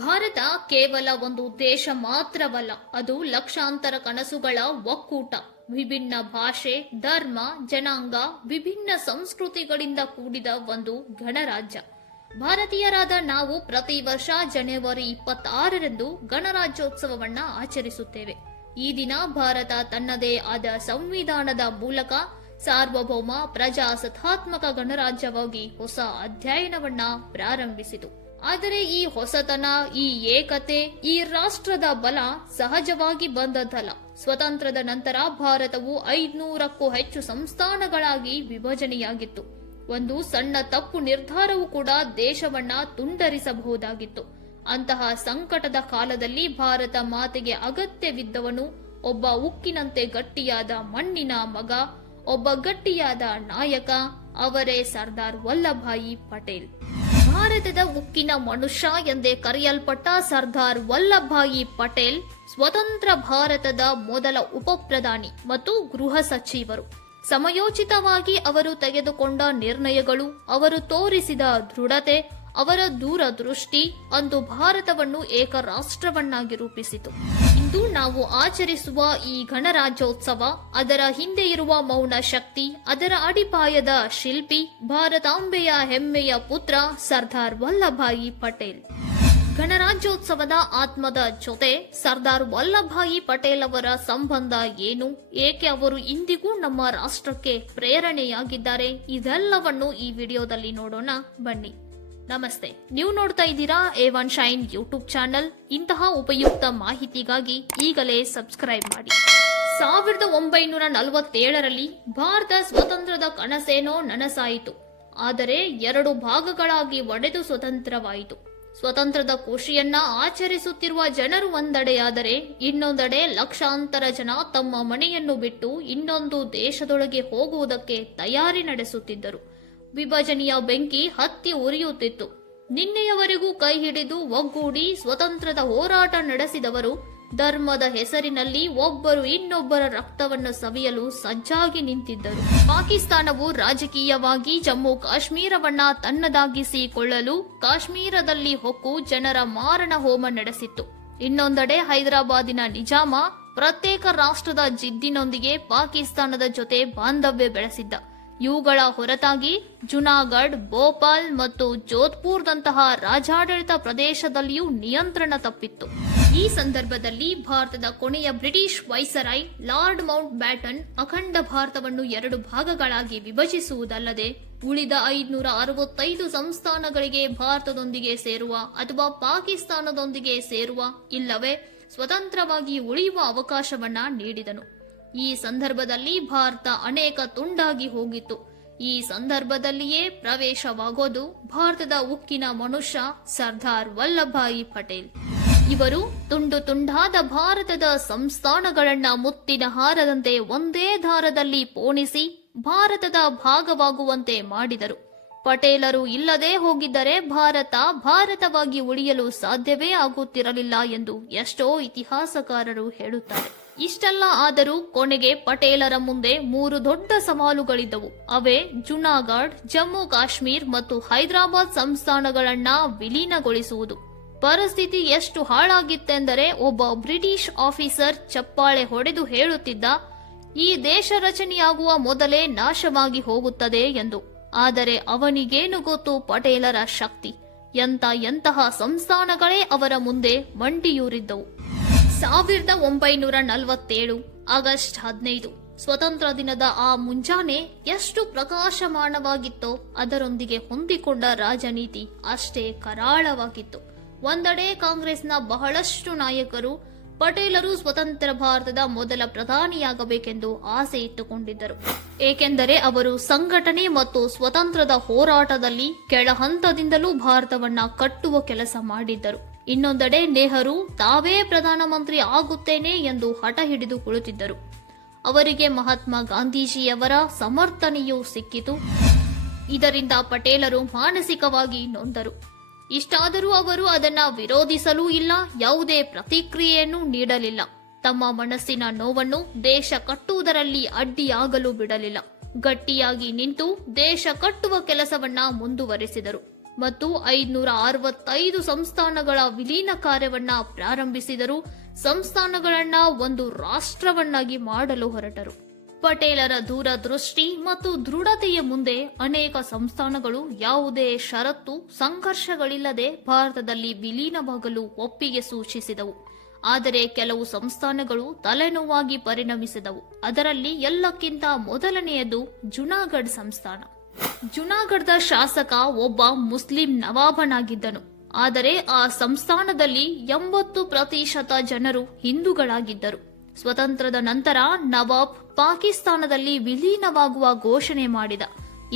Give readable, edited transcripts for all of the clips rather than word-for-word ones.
ಭಾರತ ಕೇವಲ ಒಂದು ದೇಶ ಮಾತ್ರವಲ್ಲ, ಅದು ಲಕ್ಷಾಂತರ ಕನಸುಗಳ ಒಕ್ಕೂಟ. ವಿಭಿನ್ನ ಭಾಷೆ, ಧರ್ಮ, ಜನಾಂಗ, ವಿಭಿನ್ನ ಸಂಸ್ಕೃತಿಗಳಿಂದ ಕೂಡಿದ ಒಂದು ಗಣರಾಜ್ಯ. ಭಾರತೀಯರಾದ ನಾವು ಪ್ರತಿ ವರ್ಷ ಜನವರಿ 26ರಂದು ಗಣರಾಜ್ಯೋತ್ಸವವನ್ನ ಆಚರಿಸುತ್ತೇವೆ. ಈ ದಿನ ಭಾರತ ತನ್ನದೇ ಆದ ಸಂವಿಧಾನದ ಮೂಲಕ ಸಾರ್ವಭೌಮ ಪ್ರಜಾಸತ್ತಾತ್ಮಕ ಗಣರಾಜ್ಯವಾಗಿ ಹೊಸ ಅಧ್ಯಯನವನ್ನ ಪ್ರಾರಂಭಿಸಿತು. ಆದರೆ ಈ ಹೊಸತನ, ಈ ಏಕತೆ, ಈ ರಾಷ್ಟ್ರದ ಬಲ ಸಹಜವಾಗಿ ಬಂದದ್ದಲ್ಲ. ಸ್ವತಂತ್ರದ ನಂತರ ಭಾರತವು 500ಕ್ಕೂ ಹೆಚ್ಚು ಸಂಸ್ಥಾನಗಳಾಗಿ ವಿಭಜನೆಯಾಗಿತ್ತು. ಒಂದು ಸಣ್ಣ ತಪ್ಪು ನಿರ್ಧಾರವೂ ಕೂಡ ದೇಶವನ್ನ ತುಂಡರಿಸಬಹುದಾಗಿತ್ತು. ಅಂತಹ ಸಂಕಟದ ಕಾಲದಲ್ಲಿ ಭಾರತ ಮಾತೆಗೆ ಅಗತ್ಯವಿದ್ದವನು ಒಬ್ಬ ಉಕ್ಕಿನಂತೆ ಗಟ್ಟಿಯಾದ ಮಣ್ಣಿನ ಮಗ, ಒಬ್ಬ ಗಟ್ಟಿಯಾದ ನಾಯಕ. ಅವರೇ ಸರ್ದಾರ್ ವಲ್ಲಭಾಯಿ ಪಟೇಲ್. ಭಾರತದ ಉಕ್ಕಿನ ಮನುಷ್ಯ ಎಂದೇ ಕರೆಯಲ್ಪಟ್ಟ ಸರ್ದಾರ್ ವಲ್ಲಭಾಯಿ ಪಟೇಲ್ ಸ್ವತಂತ್ರ ಭಾರತದ ಮೊದಲ ಉಪಪ್ರಧಾನಿ ಮತ್ತು ಗೃಹ ಸಚಿವರು. ಸಮಯೋಚಿತವಾಗಿ ಅವರು ತೆಗೆದುಕೊಂಡ ನಿರ್ಣಯಗಳು, ಅವರು ತೋರಿಸಿದ ದೃಢತೆ, ಅವರ ದೂರದೃಷ್ಟಿ ಅಂದು ಭಾರತವನ್ನು ಏಕ ರಾಷ್ಟ್ರವನ್ನಾಗಿ ರೂಪಿಸಿತು. ಇಂದು ನಾವು ಆಚರಿಸುವ ಈ ಗಣರಾಜ್ಯೋತ್ಸವ, ಅದರ ಹಿಂದೆ ಇರುವ ಮೌನ ಶಕ್ತಿ, ಅದರ ಅಡಿಪಾಯದ ಶಿಲ್ಪಿ, ಭಾರತಾಂಬೆಯ ಹೆಮ್ಮೆಯ ಪುತ್ರ ಸರ್ದಾರ್ ವಲ್ಲಭಾಯಿ ಪಟೇಲ್. ಗಣರಾಜ್ಯೋತ್ಸವದ ಆತ್ಮದ ಜೊತೆ ಸರ್ದಾರ್ ವಲ್ಲಭಾಯಿ ಪಟೇಲ್ ಅವರ ಸಂಬಂಧ ಏನು, ಏಕೆ ಅವರು ಇಂದಿಗೂ ನಮ್ಮ ರಾಷ್ಟ್ರಕ್ಕೆ ಪ್ರೇರಣೆಯಾಗಿದ್ದಾರೆ, ಇದೆಲ್ಲವನ್ನು ಈ ವಿಡಿಯೋದಲ್ಲಿ ನೋಡೋಣ ಬನ್ನಿ. ನಮಸ್ತೆ, ನೀವು ನೋಡ್ತಾ ಇದ್ದೀರಾ A1 ಶೈನ್ ಯೂಟ್ಯೂಬ್ ಚಾನಲ್. ಇಂತಹ ಉಪಯುಕ್ತ ಮಾಹಿತಿಗಾಗಿ ಈಗಲೇ ಸಬ್ಸ್ಕ್ರೈಬ್ ಮಾಡಿ. 1947ರಲ್ಲಿ ಭಾರತ ಸ್ವತಂತ್ರದ ಕನಸೇನೋ ನನಸಾಯಿತು. ಆದರೆ 2 ಭಾಗಗಳಾಗಿ ಒಡೆದು ಸ್ವತಂತ್ರವಾಯಿತು. ಸ್ವತಂತ್ರದ ಖುಷಿಯನ್ನ ಆಚರಿಸುತ್ತಿರುವ ಜನರು ಒಂದೆಡೆಯಾದರೆ, ಇನ್ನೊಂದೆಡೆ ಲಕ್ಷಾಂತರ ಜನ ತಮ್ಮ ಮನೆಯನ್ನು ಬಿಟ್ಟು ಇನ್ನೊಂದು ದೇಶದೊಳಗೆ ಹೋಗುವುದಕ್ಕೆ ತಯಾರಿ ನಡೆಸುತ್ತಿದ್ದರು. ವಿಭಜನೆಯ ಬೆಂಕಿ ಹತ್ತಿ ಉರಿಯುತ್ತಿತ್ತು. ನಿನ್ನೆಯವರೆಗೂ ಕೈ ಹಿಡಿದು ಒಗ್ಗೂಡಿ ಸ್ವತಂತ್ರದ ಹೋರಾಟ ನಡೆಸಿದವರು ಧರ್ಮದ ಹೆಸರಿನಲ್ಲಿ ಒಬ್ಬರು ಇನ್ನೊಬ್ಬರ ರಕ್ತವನ್ನು ಸವಿಯಲು ಸಜ್ಜಾಗಿ ನಿಂತಿದ್ದರು. ಪಾಕಿಸ್ತಾನವು ರಾಜಕೀಯವಾಗಿ ಜಮ್ಮು ಕಾಶ್ಮೀರವನ್ನ ತನ್ನದಾಗಿಸಿಕೊಳ್ಳಲು ಕಾಶ್ಮೀರದಲ್ಲಿ ಹೊಕ್ಕು ಜನರ ಮಾರಣ ಹೋಮ ನಡೆಸಿತ್ತು. ಇನ್ನೊಂದೆಡೆ ಹೈದರಾಬಾದಿನ ನಿಜಾಮ ಪ್ರತ್ಯೇಕ ರಾಷ್ಟ್ರದ ಜಿದ್ದಿನೊಂದಿಗೆ ಪಾಕಿಸ್ತಾನದ ಜೊತೆ ಬಾಂಧವ್ಯ ಬೆಳೆಸಿದ್ದ. ಇವುಗಳ ಹೊರತಾಗಿ ಜುನಾಗಢ್, ಭೋಪಾಲ್ ಮತ್ತು ಜೋಧ್ಪುರ್ದಂತಹ ರಾಜಾಡಳಿತ ಪ್ರದೇಶದಲ್ಲಿಯೂ ನಿಯಂತ್ರಣ ತಪ್ಪಿತ್ತು. ಈ ಸಂದರ್ಭದಲ್ಲಿ ಭಾರತದ ಕೊನೆಯ British viceroy lord Mount baton ಅಖಂಡ ಭಾರತವನ್ನು 2 ಭಾಗಗಳಾಗಿ ವಿಭಜಿಸುವುದಲ್ಲದೆ ಉಳಿದ 565 ಸಂಸ್ಥಾನಗಳಿಗೆ ಭಾರತದೊಂದಿಗೆ ಸೇರುವ ಅಥವಾ ಪಾಕಿಸ್ತಾನದೊಂದಿಗೆ ಸೇರುವ ಇಲ್ಲವೇ ಸ್ವತಂತ್ರವಾಗಿ ಉಳಿಯುವ ಅವಕಾಶವನ್ನ ನೀಡಿದನು. ಈ ಸಂದರ್ಭದಲ್ಲಿ ಭಾರತ ಅನೇಕ ತುಂಡಾಗಿ ಹೋಗಿತ್ತು. ಈ ಸಂದರ್ಭದಲ್ಲಿಯೇ ಪ್ರವೇಶವಾಗೋದು ಭಾರತದ ಉಕ್ಕಿನ ಮನುಷ್ಯ ಸರ್ದಾರ್ ವಲ್ಲಭಾಯಿ ಪಟೇಲ್. ಇವರು ತುಂಡು ತುಂಡಾದ ಭಾರತದ ಸಂಸ್ಥಾನಗಳನ್ನ ಮುತ್ತಿನ ಹಾರದಂತೆ ಒಂದೇ ದಾರದಲ್ಲಿ ಪೋಣಿಸಿ ಭಾರತದ ಭಾಗವಾಗುವಂತೆ ಮಾಡಿದರು. ಪಟೇಲರು ಇಲ್ಲದೆ ಹೋಗಿದ್ದರೆ ಭಾರತ ಭಾರತವಾಗಿ ಉಳಿಯಲು ಸಾಧ್ಯವೇ ಆಗುತ್ತಿರಲಿಲ್ಲ ಎಂದು ಎಷ್ಟೋ ಇತಿಹಾಸಕಾರರು ಹೇಳುತ್ತಾರೆ. ಇಷ್ಟೆಲ್ಲ ಆದರೂ ಕೊನೆಗೆ ಪಟೇಲರ ಮುಂದೆ 3 ದೊಡ್ಡ ಸವಾಲುಗಳಿದ್ದವು. ಅವೇ ಜುನಾಗಢ್, ಜಮ್ಮು ಕಾಶ್ಮೀರ್ ಮತ್ತು ಹೈದರಾಬಾದ್ ಸಂಸ್ಥಾನಗಳನ್ನ ವಿಲೀನಗೊಳಿಸುವುದು. ಪರಿಸ್ಥಿತಿ ಎಷ್ಟು ಹಾಳಾಗಿತ್ತೆಂದರೆ, ಒಬ್ಬ ಬ್ರಿಟಿಷ್ ಆಫೀಸರ್ ಚಪ್ಪಾಳೆ ಹೊಡೆದು ಹೇಳುತ್ತಿದ್ದ, ಈ ದೇಶ ರಚನೆಯಾಗುವ ಮೊದಲೇ ನಾಶವಾಗಿ ಹೋಗುತ್ತದೆ ಎಂದು. ಆದರೆ ಅವನಿಗೇನು ಗೊತ್ತು ಪಟೇಲರ ಶಕ್ತಿ. ಎಂತಹ ಸಂಸ್ಥಾನಗಳೇ ಅವರ ಮುಂದೆ ಮಂಡಿಯೂರಿದ್ದವು. 1947 ಆಗಸ್ಟ್ 15 ಸ್ವತಂತ್ರ ದಿನದ ಆ ಮುಂಜಾನೆ ಎಷ್ಟು ಪ್ರಕಾಶಮಾನವಾಗಿತ್ತೋ ಅದರೊಂದಿಗೆ ಹೊಂದಿಕೊಂಡ ರಾಜನೀತಿ ಅಷ್ಟೇ ಕರಾಳವಾಗಿತ್ತು. ಒಂದೆಡೆ ಕಾಂಗ್ರೆಸ್ನ ಬಹಳಷ್ಟು ನಾಯಕರು ಪಟೇಲರು ಸ್ವತಂತ್ರ ಭಾರತದ ಮೊದಲ ಪ್ರಧಾನಿಯಾಗಬೇಕೆಂದು ಆಸೆ ಇಟ್ಟುಕೊಂಡಿದ್ದರು. ಏಕೆಂದರೆ ಅವರು ಸಂಘಟನೆ ಮತ್ತು ಸ್ವತಂತ್ರದ ಹೋರಾಟದಲ್ಲಿ ಕೆಳ ಹಂತದಿಂದಲೂ ಭಾರತವನ್ನ ಕಟ್ಟುವ ಕೆಲಸ ಮಾಡಿದ್ದರು. ಇನ್ನೊಂದೆಡೆ ನೆಹರು ತಾವೇ ಪ್ರಧಾನಮಂತ್ರಿ ಆಗುತ್ತೇನೆ ಎಂದು ಹಠ ಹಿಡಿದು ಕುಳಿತಿದ್ದರು. ಅವರಿಗೆ ಮಹಾತ್ಮ ಗಾಂಧೀಜಿಯವರ ಸಮರ್ಥನೆಯೂ ಸಿಕ್ಕಿತು. ಇದರಿಂದ ಪಟೇಲರು ಮಾನಸಿಕವಾಗಿ ನೊಂದರು. ಇಷ್ಟಾದರೂ ಅವರು ಅದನ್ನ ವಿರೋಧಿಸಲೂ ಇಲ್ಲ, ಯಾವುದೇ ಪ್ರತಿಕ್ರಿಯೆಯನ್ನು ನೀಡಲಿಲ್ಲ. ತಮ್ಮ ಮನಸ್ಸಿನ ನೋವನ್ನು ದೇಶ ಕಟ್ಟುವುದರಲ್ಲಿ ಅಡ್ಡಿಯಾಗಲು ಬಿಡಲಿಲ್ಲ. ಗಟ್ಟಿಯಾಗಿ ನಿಂತು ದೇಶ ಕಟ್ಟುವ ಕೆಲಸವನ್ನ ಮುಂದುವರೆಸಿದರು. ಮತ್ತು 565 ಸಂಸ್ಥಾನಗಳ ವಿಲೀನ ಕಾರ್ಯವನ್ನ ಪ್ರಾರಂಭಿಸಿದರು. ಸಂಸ್ಥಾನಗಳನ್ನ ಒಂದು ರಾಷ್ಟ್ರವನ್ನಾಗಿ ಮಾಡಲು ಹೊರಟರು. ಪಟೇಲರ ದೂರದೃಷ್ಟಿ ಮತ್ತು ದೃಢತೆಯ ಮುಂದೆ ಅನೇಕ ಸಂಸ್ಥಾನಗಳು ಯಾವುದೇ ಷರತ್ತು ಸಂಘರ್ಷಗಳಿಲ್ಲದೆ ಭಾರತದಲ್ಲಿ ವಿಲೀನವಾಗಲು ಒಪ್ಪಿಗೆ ಸೂಚಿಸಿದವು. ಆದರೆ ಕೆಲವು ಸಂಸ್ಥಾನಗಳು ತಲೆನೋವಾಗಿ ಪರಿಣಮಿಸಿದವು. ಅದರಲ್ಲಿ ಎಲ್ಲಕ್ಕಿಂತ ಮೊದಲನೆಯದು ಜುನಾಗಢ್ ಸಂಸ್ಥಾನ. ಜುನಾಗಢದ ಶಾಸಕ ಒಬ್ಬ ಮುಸ್ಲಿಂ ನವಾಬನಾಗಿದ್ದನು. ಆದರೆ ಆ ಸಂಸ್ಥಾನದಲ್ಲಿ 80% ಜನರು ಹಿಂದೂಗಳಾಗಿದ್ದರು. ಸ್ವತಂತ್ರದ ನಂತರ ನವಾಬ್ ಪಾಕಿಸ್ತಾನದಲ್ಲಿ ವಿಲೀನವಾಗುವ ಘೋಷಣೆ ಮಾಡಿದ.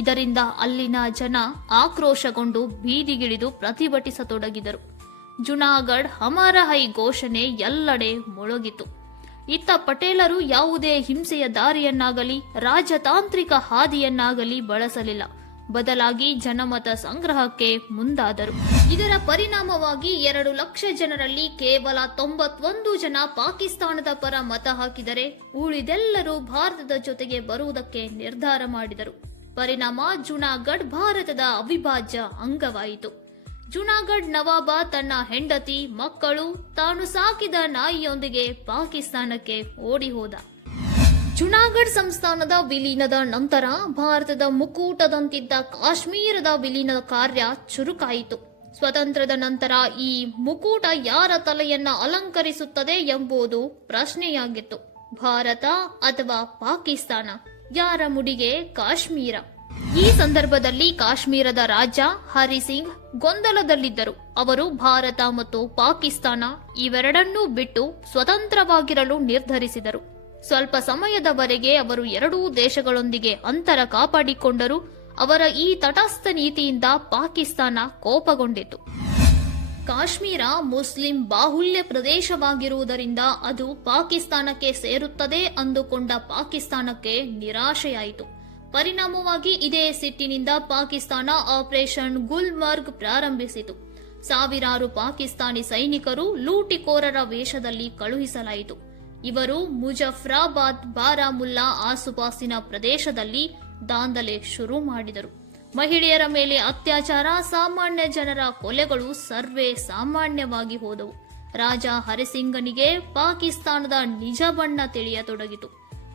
ಇದರಿಂದ ಅಲ್ಲಿನ ಜನ ಆಕ್ರೋಶಗೊಂಡು ಬೀದಿಗಿಳಿದು ಪ್ರತಿಭಟಿಸತೊಡಗಿದರು. ಜುನಾಗಢ್ ಹಮಾರ ಹೈ ಘೋಷಣೆ ಎಲ್ಲೆಡೆ ಮೊಳಗಿತು. ಇತ್ತ ಪಟೇಲರು ಯಾವುದೇ ಹಿಂಸೆಯ ದಾರಿಯನ್ನಾಗಲಿ ರಾಜತಾಂತ್ರಿಕ ಹಾದಿಯನ್ನಾಗಲಿ ಬಳಸಲಿಲ್ಲ. ಬದಲಾಗಿ ಜನಮತ ಸಂಗ್ರಹಕ್ಕೆ ಮುಂದಾದರು. ಇದರ ಪರಿಣಾಮವಾಗಿ 2 ಲಕ್ಷ ಜನರಲ್ಲಿ ಕೇವಲ 91 ಜನ ಪಾಕಿಸ್ತಾನದ ಪರ ಮತ ಹಾಕಿದರೆ ಉಳಿದೆಲ್ಲರೂ ಭಾರತದ ಜೊತೆಗೆ ಬರುವುದಕ್ಕೆ ನಿರ್ಧಾರ ಮಾಡಿದರು. ಪರಿಣಾಮ ಜುನಾಗಢ್ ಭಾರತದ ಅವಿಭಾಜ್ಯ ಅಂಗವಾಯಿತು. ಜುನಾಗಢ್ ನವಾಬ ತನ್ನ ಹೆಂಡತಿ, ಮಕ್ಕಳು, ತಾನು ಸಾಕಿದ ನಾಯಿಯೊಂದಿಗೆ ಪಾಕಿಸ್ತಾನಕ್ಕೆ ಓಡಿ ಹೋದ. ಜುನಾಗಢ್ ಸಂಸ್ಥಾನದ ವಿಲೀನದ ನಂತರ ಭಾರತದ ಮುಕೂಟದಂತಿದ್ದ ಕಾಶ್ಮೀರದ ವಿಲೀನ ಕಾರ್ಯ ಚುರುಕಾಯಿತು. ಸ್ವತಂತ್ರದ ನಂತರ ಈ ಮುಕೂಟ ಯಾರ ತಲೆಯನ್ನ ಅಲಂಕರಿಸುತ್ತದೆ ಎಂಬುದು ಪ್ರಶ್ನೆಯಾಗಿತ್ತು. ಭಾರತ ಅಥವಾ ಪಾಕಿಸ್ತಾನ? ಯಾರ ಮುಡಿಗೆ ಕಾಶ್ಮೀರ? ಈ ಸಂದರ್ಭದಲ್ಲಿ ಕಾಶ್ಮೀರದ ರಾಜ ಹರಿಸಿಂಗ್ ಗೊಂದಲದಲ್ಲಿದ್ದರು. ಅವರು ಭಾರತ ಮತ್ತು ಪಾಕಿಸ್ತಾನ ಇವೆರಡನ್ನೂ ಬಿಟ್ಟು ಸ್ವತಂತ್ರವಾಗಿರಲು ನಿರ್ಧರಿಸಿದರು. ಸ್ವಲ್ಪ ಸಮಯದವರೆಗೆ ಅವರು ಎರಡೂ ದೇಶಗಳೊಂದಿಗೆ ಅಂತರ ಕಾಪಾಡಿಕೊಂಡರು. ಅವರ ಈ ತಟಸ್ಥ ನೀತಿಯಿಂದ ಪಾಕಿಸ್ತಾನ ಕೋಪಗೊಂಡಿತು. ಕಾಶ್ಮೀರ ಮುಸ್ಲಿಂ ಬಾಹುಲ್ಯ ಪ್ರದೇಶವಾಗಿರುವುದರಿಂದ ಅದು ಪಾಕಿಸ್ತಾನಕ್ಕೆ ಸೇರುತ್ತದೆ ಅಂದುಕೊಂಡ ಪಾಕಿಸ್ತಾನಕ್ಕೆ ನಿರಾಶೆಯಾಯಿತು. ಪರಿಣಾಮವಾಗಿ ಇದೇ ಸಿಟ್ಟಿನಿಂದ ಪಾಕಿಸ್ತಾನ ಆಪರೇಷನ್ ಗುಲ್ಮರ್ಗ್ ಪ್ರಾರಂಭಿಸಿತು. ಸಾವಿರಾರು ಪಾಕಿಸ್ತಾನಿ ಸೈನಿಕರು ಲೂಟಿಕೋರರ ವೇಷದಲ್ಲಿ ಕಳುಹಿಸಲಾಯಿತು. ಇವರು ಮುಜಫ್ರಾಬಾದ್, ಬಾರಾಮುಲ್ಲಾ ಆಸುಪಾಸಿನ ಪ್ರದೇಶದಲ್ಲಿ ದಾಂಧಲೆ ಶುರು ಮಾಡಿದರು. ಮಹಿಳೆಯರ ಮೇಲೆ ಅತ್ಯಾಚಾರ, ಸಾಮಾನ್ಯ ಜನರ ಕೊಲೆಗಳು ಸರ್ವೇ ಸಾಮಾನ್ಯವಾಗಿ ಹೋದವು. ರಾಜ ಹರಿಸಿಂಗನಿಗೆ ಪಾಕಿಸ್ತಾನದ ನಿಜ ಬಣ್ಣ ತಿಳಿಯತೊಡಗಿತು.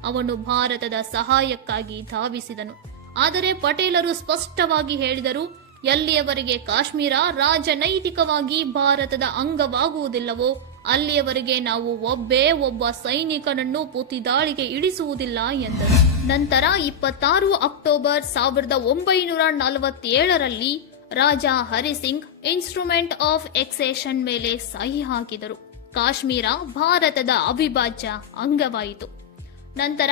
ಅವನು ಭಾರತದ ಸಹಾಯಕ್ಕಾಗಿ ಧಾವಿಸಿದನು. ಆದರೆ ಪಟೇಲರು ಸ್ಪಷ್ಟವಾಗಿ ಹೇಳಿದರು, ಎಲ್ಲಿಯವರೆಗೆ ಕಾಶ್ಮೀರ ರಾಜನೈತಿಕವಾಗಿ ಭಾರತದ ಅಂಗವಾಗುವುದಿಲ್ಲವೋ ಅಲ್ಲಿಯವರೆಗೆ ನಾವು ಒಬ್ಬ ಸೈನಿಕನನ್ನು ಪುತಿದಾಳಿಗೆ ಇಳಿಸುವುದಿಲ್ಲ ಎಂದರು. ನಂತರ 26 ಅಕ್ಟೋಬರ್ 1947ರಲ್ಲಿ ರಾಜ ಹರಿಸಿಂಗ್ ಇನ್ಸ್ಟ್ರೂಮೆಂಟ್ ಆಫ್ ಎಕ್ಸೇಷನ್ ಮೇಲೆ ಸಹಿ ಹಾಕಿದರು. ಕಾಶ್ಮೀರ ಭಾರತದ ಅವಿಭಾಜ್ಯ ಅಂಗವಾಯಿತು. ನಂತರ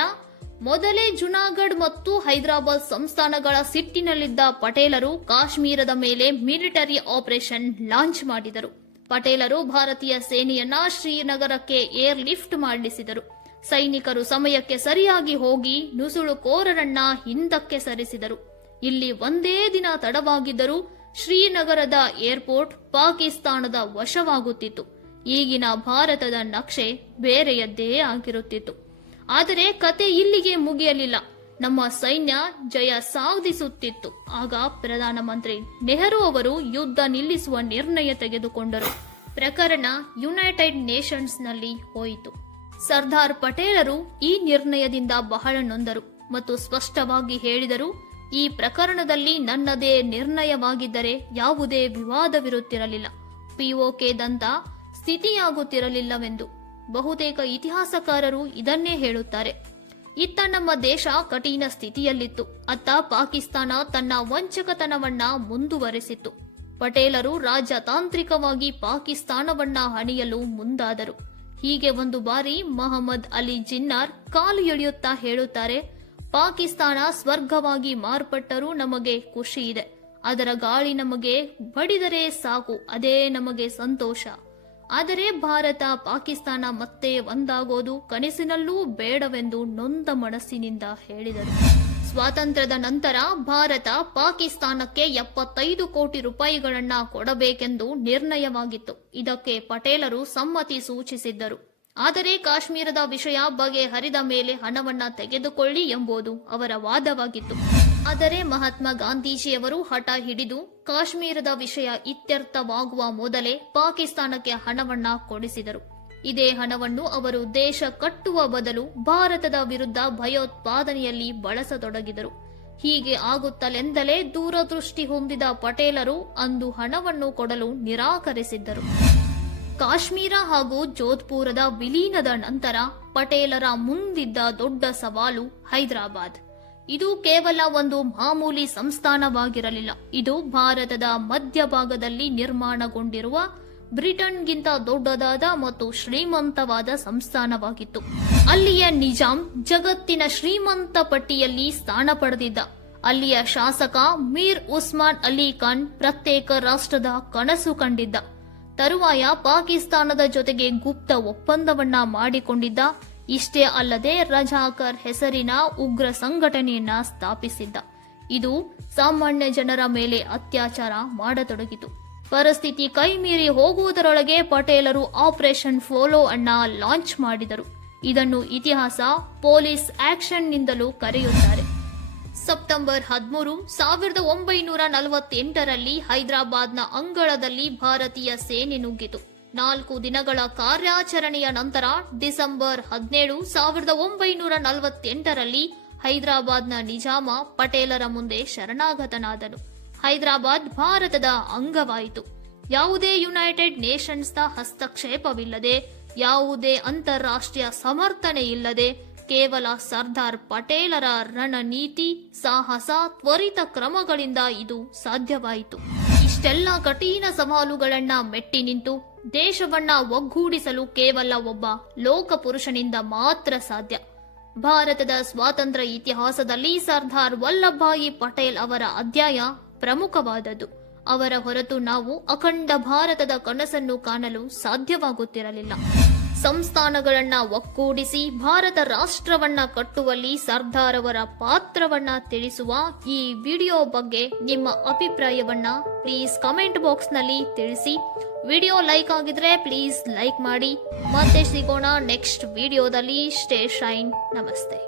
ಮೊದಲೇ ಜುನಾಗಢ್ ಮತ್ತು ಹೈದರಾಬಾದ್ ಸಂಸ್ಥಾನಗಳ ಸಿಟ್ಟಿನಲ್ಲಿದ್ದ ಪಟೇಲರು ಕಾಶ್ಮೀರದ ಮೇಲೆ ಮಿಲಿಟರಿ ಆಪರೇಷನ್ ಲಾಂಚ್ ಮಾಡಿದರು. ಪಟೇಲರು ಭಾರತೀಯ ಸೇನೆಯನ್ನ ಶ್ರೀನಗರಕ್ಕೆ ಏರ್ ಲಿಫ್ಟ್ ಮಾಡಿಸಿದರು. ಸೈನಿಕರು ಸಮಯಕ್ಕೆ ಸರಿಯಾಗಿ ಹೋಗಿ ನುಸುಳುಕೋರರನ್ನ ಹಿಂದಕ್ಕೆ ಸರಿಸಿದರು. ಇಲ್ಲಿ ಒಂದೇ ದಿನ ತಡವಾಗಿದ್ದರೂ ಶ್ರೀನಗರದ ಏರ್ಪೋರ್ಟ್ ಪಾಕಿಸ್ತಾನದ ವಶವಾಗುತ್ತಿತ್ತು. ಈಗಿನ ಭಾರತದ ನಕ್ಷೆ ಬೇರೆಯದ್ದೇ ಆಗಿರುತ್ತಿತ್ತು. ಆದರೆ ಕತೆ ಇಲ್ಲಿಗೆ ಮುಗಿಯಲಿಲ್ಲ. ನಮ್ಮ ಸೈನ್ಯ ಜಯ ಸಾಧಿಸುತ್ತಿತ್ತು. ಆಗ ಪ್ರಧಾನಮಂತ್ರಿ ನೆಹರು ಅವರು ಯುದ್ಧ ನಿಲ್ಲಿಸುವ ನಿರ್ಣಯ ತೆಗೆದುಕೊಂಡರು. ಪ್ರಕರಣ ಯುನೈಟೆಡ್ ನೇಷನ್ಸ್ನಲ್ಲಿ ಹೋಯಿತು. ಸರ್ದಾರ್ ಪಟೇಲರು ಈ ನಿರ್ಣಯದಿಂದ ಬಹಳ ನೊಂದರು ಮತ್ತು ಸ್ಪಷ್ಟವಾಗಿ ಹೇಳಿದರು, ಈ ಪ್ರಕರಣದಲ್ಲಿ ನನ್ನದೇ ನಿರ್ಣಯವಾಗಿದ್ದರೆ ಯಾವುದೇ ವಿವಾದವಿರುತ್ತಿರಲಿಲ್ಲ, ಪಿಒಕೆದಂತ ಸ್ಥಿತಿಯಾಗುತ್ತಿರಲಿಲ್ಲವೆಂದು. ಬಹುತೇಕ ಇತಿಹಾಸಕಾರರು ಇದನ್ನೇ ಹೇಳುತ್ತಾರೆ. ಇತ್ತ ನಮ್ಮ ದೇಶ ಕಠಿಣ ಸ್ಥಿತಿಯಲ್ಲಿತ್ತು. ಅತ್ತ ಪಾಕಿಸ್ತಾನ ತನ್ನ ವಂಚಕತನವನ್ನ ಮುಂದುವರೆಸಿತ್ತು. ಪಟೇಲರು ರಾಜತಾಂತ್ರಿಕವಾಗಿ ಪಾಕಿಸ್ತಾನವನ್ನ ಹಣಿಯಲು ಮುಂದಾದರು. ಹೀಗೆ ಒಂದು ಬಾರಿ ಮಹಮ್ಮದ್ ಅಲಿ ಜಿನ್ನಾರ್ ಕಾಲು ಎಳೆಯುತ್ತಾ ಹೇಳುತ್ತಾರೆ, ಪಾಕಿಸ್ತಾನ ಸ್ವರ್ಗವಾಗಿ ಮಾರ್ಪಟ್ಟರೂ ನಮಗೆ ಖುಷಿ ಇದೆ. ಅದರ ಗಾಳಿ ನಮಗೆ ಬಡಿದರೆ ಸಾಕು, ಅದೇ ನಮಗೆ ಸಂತೋಷ. ಆದರೆ ಭಾರತ ಪಾಕಿಸ್ತಾನ ಮತ್ತೆ ಒಂದಾಗೋದು ಕನಸಿನಲ್ಲೂ ಬೇಡವೆಂದು ನೊಂದ ಮನಸ್ಸಿನಿಂದ ಹೇಳಿದರು. ಸ್ವಾತಂತ್ರ್ಯದ ನಂತರ ಭಾರತ ಪಾಕಿಸ್ತಾನಕ್ಕೆ 75 ಕೋಟಿ ರೂಪಾಯಿಗಳನ್ನ ಕೊಡಬೇಕೆಂದು ನಿರ್ಣಯವಾಗಿತ್ತು. ಇದಕ್ಕೆ ಪಟೇಲರು ಸಮ್ಮತಿ ಸೂಚಿಸಿದ್ದರು. ಆದರೆ ಕಾಶ್ಮೀರದ ವಿಷಯ ಬಗೆಹರಿದ ಮೇಲೆ ಹಣವನ್ನ ತೆಗೆದುಕೊಳ್ಳಿ ಎಂಬುದು ಅವರ ವಾದವಾಗಿತ್ತು. ಆದರೆ ಮಹಾತ್ಮ ಗಾಂಧೀಜಿಯವರು ಹಠ ಹಿಡಿದು ಕಾಶ್ಮೀರದ ವಿಷಯ ಇತ್ಯರ್ಥವಾಗುವ ಮೊದಲೇ ಪಾಕಿಸ್ತಾನಕ್ಕೆ ಹಣವನ್ನ ಕೊಡಿಸಿದರು. ಇದೇ ಹಣವನ್ನು ಅವರು ದೇಶ ಕಟ್ಟುವ ಬದಲು ಭಾರತದ ವಿರುದ್ಧ ಭಯೋತ್ಪಾದನೆಯಲ್ಲಿ ಬಳಸತೊಡಗಿದರು. ಹೀಗೆ ಆಗುತ್ತಲೆಂದಲೇ ದೂರದೃಷ್ಟಿ ಹೊಂದಿದ ಪಟೇಲರು ಅಂದು ಹಣವನ್ನು ಕೊಡಲು ನಿರಾಕರಿಸಿದ್ದರು. ಕಾಶ್ಮೀರ ಹಾಗೂ ಜೋಧ್ಪುರದ ವಿಲೀನದ ನಂತರ ಪಟೇಲರ ಮುಂದಿದ್ದ ದೊಡ್ಡ ಸವಾಲು ಹೈದರಾಬಾದ್. ಇದು ಕೇವಲ ಒಂದು ಮಾಮೂಲಿ ಸಂಸ್ಥಾನವಾಗಿರಲಿಲ್ಲ. ಇದು ಭಾರತದ ಮಧ್ಯಭಾಗದಲ್ಲಿ ನಿರ್ಮಾಣಗೊಂಡಿರುವ ಬ್ರಿಟನ್ಗಿಂತ ದೊಡ್ಡದಾದ ಮತ್ತು ಶ್ರೀಮಂತವಾದ ಸಂಸ್ಥಾನವಾಗಿತ್ತು. ಅಲ್ಲಿಯ ನಿಜಾಂ ಜಗತ್ತಿನ ಶ್ರೀಮಂತ ಪಟ್ಟಿಯಲ್ಲಿ ಸ್ಥಾನ ಪಡೆದಿದ್ದ. ಅಲ್ಲಿಯ ಶಾಸಕ ಮೀರ್ ಉಸ್ಮಾನ್ ಅಲಿ ಖಾನ್ ಪ್ರತ್ಯೇಕ ರಾಷ್ಟ್ರದ ಕನಸು ಕಂಡಿದ್ದ. ತರುವಾಯ ಪಾಕಿಸ್ತಾನದ ಜೊತೆಗೆ ಗುಪ್ತ ಒಪ್ಪಂದವನ್ನ ಮಾಡಿಕೊಂಡಿದ್ದ. ಇಷ್ಟೇ ಅಲ್ಲದೆ ರಜಾಕರ್ ಹೆಸರಿನ ಉಗ್ರ ಸಂಘಟನೆಯನ್ನ ಸ್ಥಾಪಿಸಿದ್ದ. ಇದು ಸಾಮಾನ್ಯ ಜನರ ಮೇಲೆ ಅತ್ಯಾಚಾರ ಮಾಡತೊಡಗಿತು. ಪರಿಸ್ಥಿತಿ ಕೈಮೀರಿ ಹೋಗುವುದರೊಳಗೆ ಪಟೇಲರು ಆಪರೇಷನ್ ಫೋಲೋ ಅನ್ನ ಲಾಂಚ್ ಮಾಡಿದರು. ಇದನ್ನು ಇತಿಹಾಸ ಪೊಲೀಸ್ ಆಕ್ಷನ್ ನಿಂದಲೂ ಕರೆಯುತ್ತಾರೆ. ಸೆಪ್ಟೆಂಬರ್ 13, 1948ರಲ್ಲಿ ಹೈದರಾಬಾದ್ನ ಅಂಗಳದಲ್ಲಿ ಭಾರತೀಯ ಸೇನೆ ನುಗ್ಗಿತು. 4 ದಿನಗಳ ಕಾರ್ಯಾಚರಣೆಯ ನಂತರ ಡಿಸೆಂಬರ್ 17, 1948ರಲ್ಲಿ ಹೈದರಾಬಾದ್ನ ನಿಜಾಮ ಪಟೇಲರ ಮುಂದೆ ಶರಣಾಗತನಾದನು. ಹೈದರಾಬಾದ್ ಭಾರತದ ಅಂಗವಾಯಿತು. ಯಾವುದೇ ಯುನೈಟೆಡ್ ನೇಷನ್ಸ್ನ ಹಸ್ತಕ್ಷೇಪವಿಲ್ಲದೆ, ಯಾವುದೇ ಅಂತಾರಾಷ್ಟ್ರೀಯ ಸಮರ್ಥನೆ ಇಲ್ಲದೆ, ಕೇವಲ ಸರ್ದಾರ್ ಪಟೇಲರ ರಣನೀತಿ, ಸಾಹಸ, ತ್ವರಿತ ಕ್ರಮಗಳಿಂದ ಇದು ಸಾಧ್ಯವಾಯಿತು. ಇಷ್ಟೆಲ್ಲ ಕಠಿಣ ಸವಾಲುಗಳನ್ನ ಮೆಟ್ಟಿ ನಿಂತು ದೇಶವನ್ನ ಒಗ್ಗೂಡಿಸಲು ಕೇವಲ ಒಬ್ಬ ಲೋಕಪುರುಷನಿಂದ ಮಾತ್ರ ಸಾಧ್ಯ. ಭಾರತದ ಸ್ವಾತಂತ್ರ್ಯ ಇತಿಹಾಸದಲ್ಲಿ ಸರ್ದಾರ್ ವಲ್ಲಭಭಾಯಿ ಪಟೇಲ್ ಅವರ ಅಧ್ಯಾಯ ಪ್ರಮುಖವಾದದ್ದು. ಅವರ ಹೊರತು ನಾವು ಅಖಂಡ ಭಾರತದ ಕನಸನ್ನು ಕಾಣಲು ಸಾಧ್ಯವಾಗುತ್ತಿರಲಿಲ್ಲ. ಸಂಸ್ಥಾನಗಳನ್ನ ಒಕ್ಕೂಡಿಸಿ ಭಾರತ ರಾಷ್ಟ್ರವನ್ನ ಕಟ್ಟುವಲ್ಲಿ ಸರ್ದಾರ್ ಅವರ ಪಾತ್ರವನ್ನ ತಿಳಿಸುವ ಈ ವಿಡಿಯೋ ಬಗ್ಗೆ ನಿಮ್ಮ ಅಭಿಪ್ರಾಯವನ್ನ ಪ್ಲೀಸ್ ಕಮೆಂಟ್ ಬಾಕ್ಸ್ ನಲ್ಲಿ ತಿಳಿಸಿ. ವಿಡಿಯೋ ಲೈಕ್ ಆಗಿದ್ರೆ ಪ್ಲೀಸ್ ಲೈಕ್ ಮಾಡಿ. ಮತ್ತೆ ಸಿಗೋಣ ನೆಕ್ಸ್ಟ್ ವಿಡಿಯೋದಲ್ಲಿ. Stay shine. ನಮಸ್ತೆ.